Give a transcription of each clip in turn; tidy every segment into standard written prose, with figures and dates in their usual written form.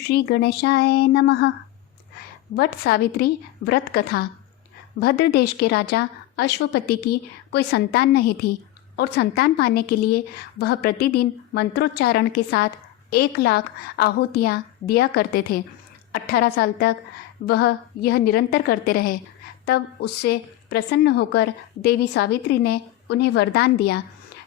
श्री गणेशाय नमः। वट सावित्री व्रत कथा। भद्र देश के राजा अश्वपति की कोई संतान नहीं थी और संतान पाने के लिए वह प्रतिदिन मंत्रोच्चारण के साथ 1,00,000 आहुतियाँ दिया करते थे। 18 साल तक वह यह निरंतर करते रहे। तब उससे प्रसन्न होकर देवी सावित्री ने उन्हें वरदान दिया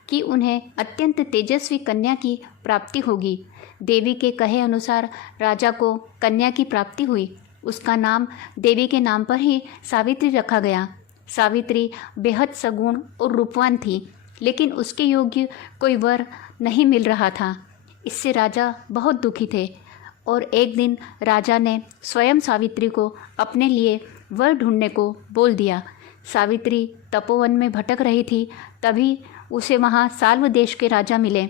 कि उन्हें अत्यंत तेजस्वी कन्या की प्राप्ति होगी। देवी के कहे अनुसार राजा को कन्या की प्राप्ति हुई। उसका नाम देवी के नाम पर ही सावित्री रखा गया। सावित्री बेहद सगुण और रूपवान थी, लेकिन उसके योग्य कोई वर नहीं मिल रहा था। इससे राजा बहुत दुखी थे और एक दिन राजा ने स्वयं सावित्री को अपने लिए वर ढूंढने को बोल दिया। सावित्री तपोवन में भटक रही थी, तभी उसे वहाँ साल्व देश के राजा मिले।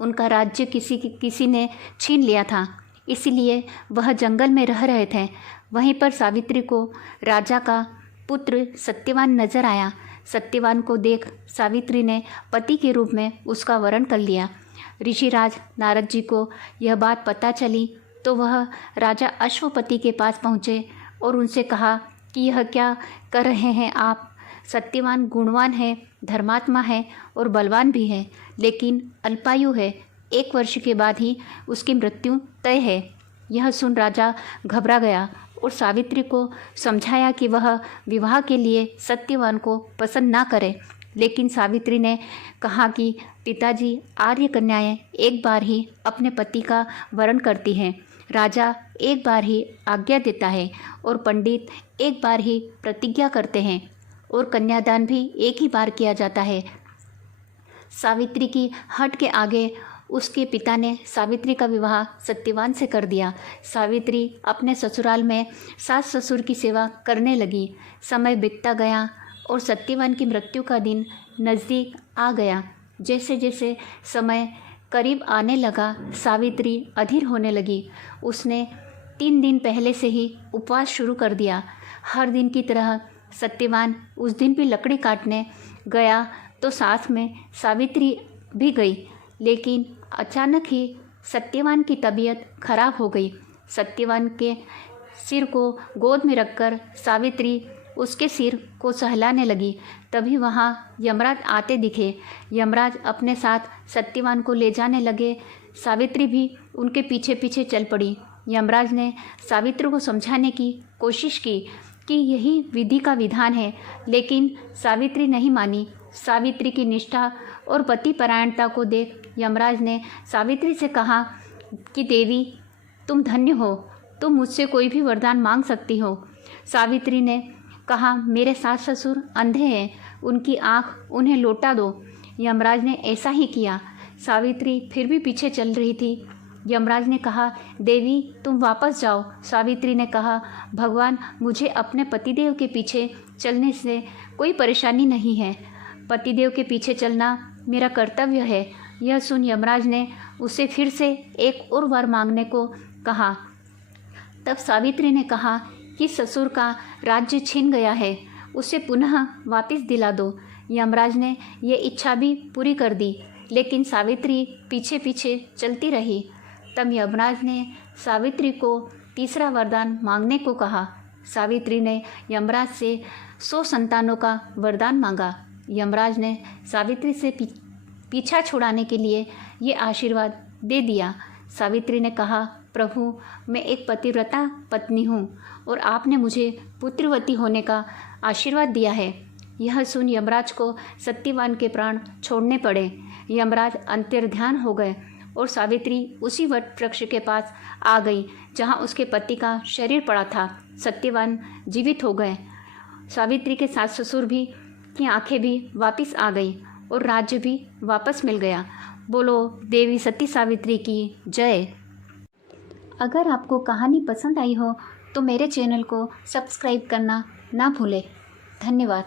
उनका राज्य किसी ने छीन लिया था, इसीलिए वह जंगल में रह रहे थे। वहीं पर सावित्री को राजा का पुत्र सत्यवान नजर आया। सत्यवान को देख सावित्री ने पति के रूप में उसका वरण कर लिया। ऋषिराज नारद जी को यह बात पता चली तो वह राजा अश्वपति के पास पहुँचे और उनसे कहा कि यह क्या कर रहे हैं आप? सत्यवान गुणवान है, धर्मात्मा है और बलवान भी है, लेकिन अल्पायु है। 1 वर्ष के बाद ही उसकी मृत्यु तय है। यह सुन राजा घबरा गया और सावित्री को समझाया कि वह विवाह के लिए सत्यवान को पसंद ना करे। लेकिन सावित्री ने कहा कि पिताजी, आर्य कन्याएं एक बार ही अपने पति का वरण करती हैं। राजा एक बार ही आज्ञा देता है और पंडित एक बार ही प्रतिज्ञा करते हैं और कन्यादान भी एक ही बार किया जाता है। सावित्री की हट के आगे उसके पिता ने सावित्री का विवाह सत्यवान से कर दिया। सावित्री अपने ससुराल में सास ससुर की सेवा करने लगी। समय बीतता गया और सत्यवान की मृत्यु का दिन नज़दीक आ गया। जैसे जैसे समय करीब आने लगा, सावित्री अधीर होने लगी। उसने 3 दिन पहले से ही उपवास शुरू कर दिया। हर दिन की तरह सत्यवान उस दिन भी लकड़ी काटने गया तो साथ में सावित्री भी गई, लेकिन अचानक ही सत्यवान की तबीयत खराब हो गई। सत्यवान के सिर को गोद में रखकर सावित्री उसके सिर को सहलाने लगी। तभी वहाँ यमराज आते दिखे। यमराज अपने साथ सत्यवान को ले जाने लगे। सावित्री भी उनके पीछे पीछे चल पड़ी। यमराज ने सावित्री को समझाने की कोशिश की कि यही विधि का विधान है, लेकिन सावित्री नहीं मानी। सावित्री की निष्ठा और पतिपरायणता को देख यमराज ने सावित्री से कहा कि देवी, तुम धन्य हो, तुम मुझसे कोई भी वरदान मांग सकती हो। सावित्री ने कहा, मेरे सास ससुर अंधे हैं, उनकी आँख उन्हें लौटा दो। यमराज ने ऐसा ही किया। सावित्री फिर भी पीछे चल रही थी। यमराज ने कहा, देवी तुम वापस जाओ। सावित्री ने कहा, भगवान, मुझे अपने पतिदेव के पीछे चलने से कोई परेशानी नहीं है। पतिदेव के पीछे चलना मेरा कर्तव्य है। यह सुन यमराज ने उसे फिर से एक और वर मांगने को कहा। तब सावित्री ने कहा कि ससुर का राज्य छिन गया है, उसे पुनः वापस दिला दो। यमराज ने ये इच्छा भी पूरी कर दी, लेकिन सावित्री पीछे पीछे चलती रही। तब यमराज ने सावित्री को तीसरा वरदान मांगने को कहा। सावित्री ने यमराज से 100 संतानों का वरदान मांगा। यमराज ने सावित्री से पीछा छुड़ाने के लिए ये आशीर्वाद दे दिया। सावित्री ने कहा, प्रभु, मैं एक पतिव्रता पत्नी हूँ और आपने मुझे पुत्रवती होने का आशीर्वाद दिया है। यह सुन यमराज को सत्यवान के प्राण छोड़ने पड़े। यमराज अंतर्ध्यान हो गए और सावित्री उसी वट वृक्ष के पास आ गई जहाँ उसके पति का शरीर पड़ा था। सत्यवान जीवित हो गए। सावित्री के सास ससुर भी की आंखें भी वापस आ गई और राज्य भी वापस मिल गया। बोलो देवी सती सावित्री की जय। अगर आपको कहानी पसंद आई हो तो मेरे चैनल को सब्सक्राइब करना ना भूलें। धन्यवाद।